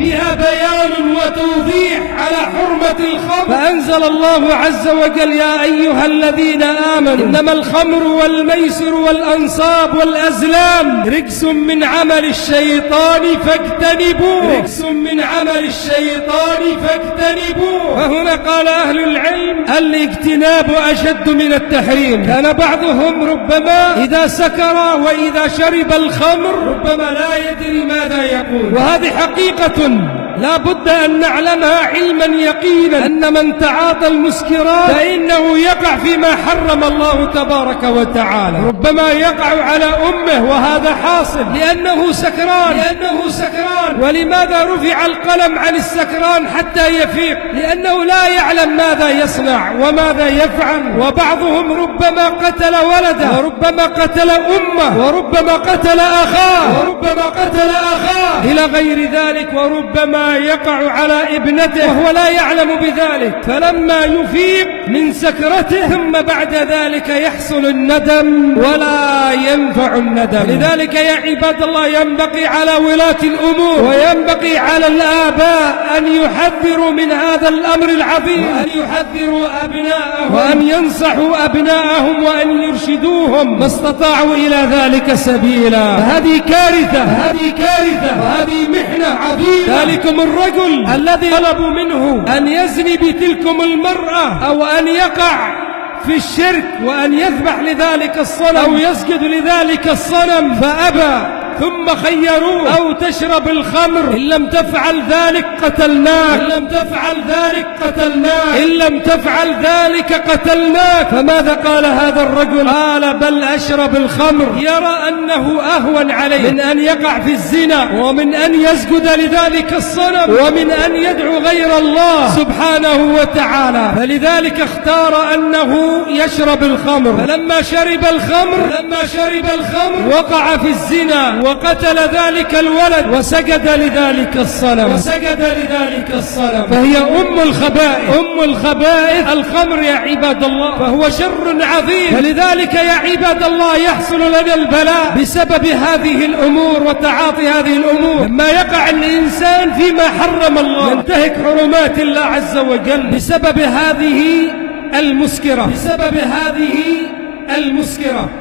فيها بيان وتوضيح على حرمة الخمر، فأنزل الله عز وجل: يا أيها الذين آمنوا إنما الخمر والميسر والأنصاب والأزلام رجس من عمل الشيطان فاجتنبوه، رجس من عمل الشيطان فاجتنبوه. وهنا قال أهل العلم: الاجتناب أشد من التحريم. كان بعضهم ربما إذا سكر وإذا شرب الخمر ربما لا يدري ماذا يقول، وهذه حقيقة لا بد أن نعلمها علما يقينا، أن من تعاطى المسكرات فإنه يقع فيما حرم الله تبارك وتعالى، ربما يقع على أمه وهذا حاصل لأنه سكران، ولماذا رفع القلم عن السكران حتى يفيق؟ لأنه لا يعلم ماذا يصنع وماذا يفعل. وبعضهم ربما قتل ولده، وربما قتل أمه، وربما قتل أخاه، إلى غير ذلك، وربما يقع على ابنته وهو لا يعلم بذلك، فلما يفيق من سكرته ثم بعد ذلك يحصل الندم ولا ينفع الندم. لذلك يا عباد الله ينبغي على ولاة الأمور وينبغي على الآباء أن يحذروا من هذا الأمر العظيم، وأن يحذروا أبناءهم، وأن ينصحوا أبناءهم، وأن يرشدوهم ما استطاعوا إلى ذلك سبيلا. هذه كارثة، وهذه محنة عظيمة. ذلكم الرجل الذي طلبوا منه أن يزني بتلكم المرأة أو أن يقع في الشرك وأن يذبح لذلك الصنم أو يسجد لذلك الصنم فأبى، ثم خيروه: أو تشرب الخمر، إن لم تفعل ذلك قتلناك، إن لم تفعل ذلك قتلناك. فماذا قال هذا الرجل؟ قال: بل أشرب الخمر، يرى أنه أهون عليه من أن يقع في الزنا، ومن أن يسجد لذلك الصنم، ومن أن يدعو غير الله سبحانه وتعالى. فلذلك اختار أنه يشرب الخمر، فلما شرب الخمر وقع في الزنا وقتل ذلك الولد وسجد لذلك الصنم، فهي أم الخبائث الخمر يا عباد الله، فهو شر عظيم. فلذلك يا عباد الله يحصل لنا البلاء بسبب هذه الأمور وتعاطي هذه الأمور. لما يقع الإنسان فيما حرم الله ينتهك حرمات الله عز وجل بسبب هذه المسكرة.